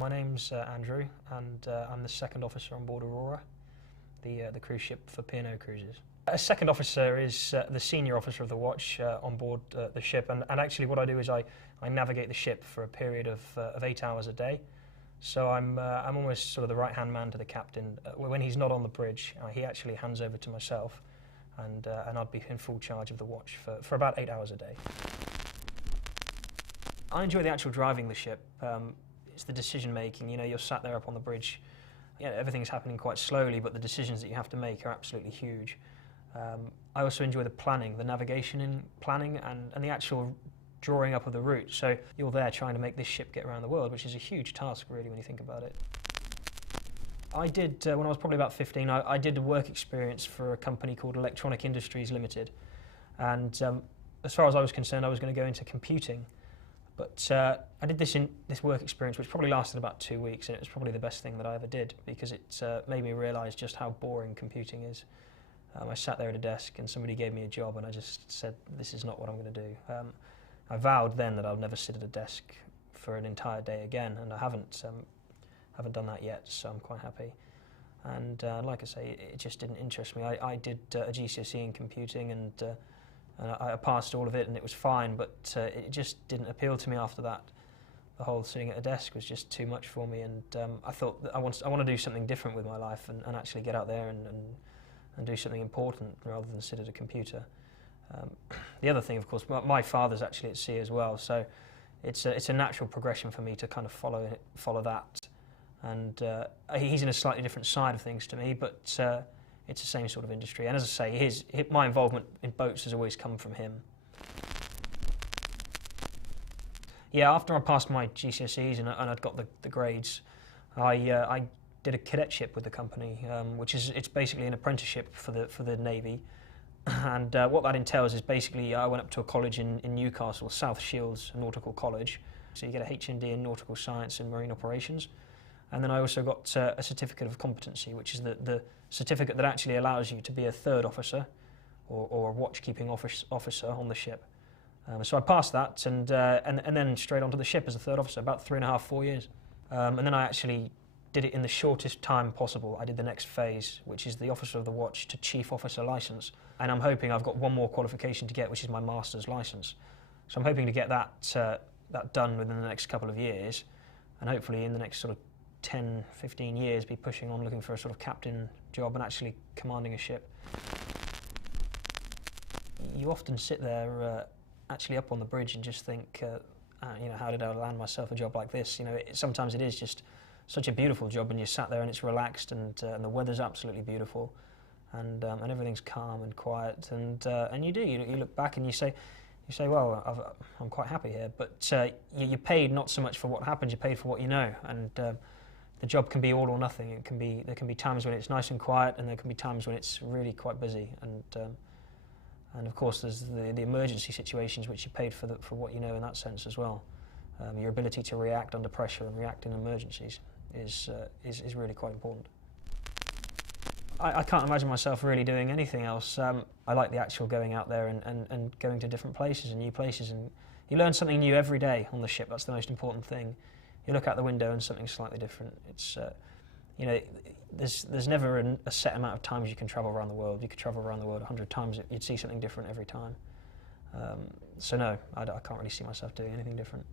My name's Andrew, and I'm the second officer on board Aurora, the cruise ship for P&O Cruises. A second officer is the senior officer of the watch on board the ship, and actually what I do is I navigate the ship for a period of 8 hours a day. So I'm almost sort of the right-hand man to the captain. When he's not on the bridge, he actually hands over to myself, and I'd be in full charge of the watch for about 8 hours a day. I enjoy the actual driving the ship. It's the decision making. You know, you're sat there up on the bridge. Yeah, everything's happening quite slowly, but the decisions that you have to make are absolutely huge. I also enjoy the planning, the navigation in planning, and the actual drawing up of the route. So you're there trying to make this ship get around the world, which is a huge task, really, when you think about it. I did, when I was probably about 15, I did a work experience for a company called Electronic Industries Limited. And as far as I was concerned, I was going to go into computing. But I did this work experience, which probably lasted about 2 weeks, and it was probably the best thing that I ever did, because it made me realise just how boring computing is. I sat there at a desk and somebody gave me a job, and I just said, this is not what I'm going to do. I vowed then that I'll never sit at a desk for an entire day again, and I haven't done that yet, so I'm quite happy. And like I say, it just didn't interest me. I did a GCSE in computing, and I passed all of it, and it was fine, but it just didn't appeal to me after that. The whole sitting at a desk was just too much for me, and I thought that I want to do something different with my life and actually get out there and do something important rather than sit at a computer. The other thing, of course, my father's actually at sea as well, so it's a natural progression for me to kind of follow that. And he's in a slightly different side of things to me, but it's the same sort of industry. And as I say, my involvement in boats has always come from him. Yeah, after I passed my GCSEs and I'd got the grades, I did a cadetship with the company, it's basically an apprenticeship for the Navy. And what that entails is basically I went up to a college in Newcastle, South Shields Nautical College. So you get a HND in Nautical Science and Marine Operations. And then I also got a certificate of competency, which is the certificate that actually allows you to be a third officer or a watchkeeping officer on the ship. So I passed that and then straight onto the ship as a third officer, about 3.5, 4 years. And then I actually did it in the shortest time possible. I did the next phase, which is the Officer of the Watch to Chief Officer licence. And I'm hoping I've got one more qualification to get, which is my Master's licence. So I'm hoping to get that done within the next couple of years, and hopefully in the next sort of 10, 15 years be pushing on looking for a sort of captain job and actually commanding a ship. You often sit there actually up on the bridge and just think, you know, how did I land myself a job like this? You know, sometimes it is just such a beautiful job, and you sat there and it's relaxed, and the weather's absolutely beautiful, and everything's calm and quiet, and you look back and you say, well, I'm quite happy here, but you're paid not so much for what happens, you're paid for what you know, and the job can be all or nothing. There can be times when it's nice and quiet, and there can be times when it's really quite busy, and of course there's the emergency situations which you're paid for what you know in that sense as well. Your ability to react under pressure and react in emergencies is really quite important. I can't imagine myself really doing anything else. I like the actual going out there and going to different places and new places, and you learn something new every day on the ship. That's the most important thing. You look out the window and something's slightly different. It's you know, there's never a set amount of times you can travel around the world. You could travel around the world 100 times, you'd see something different every time. So no, I can't really see myself doing anything different.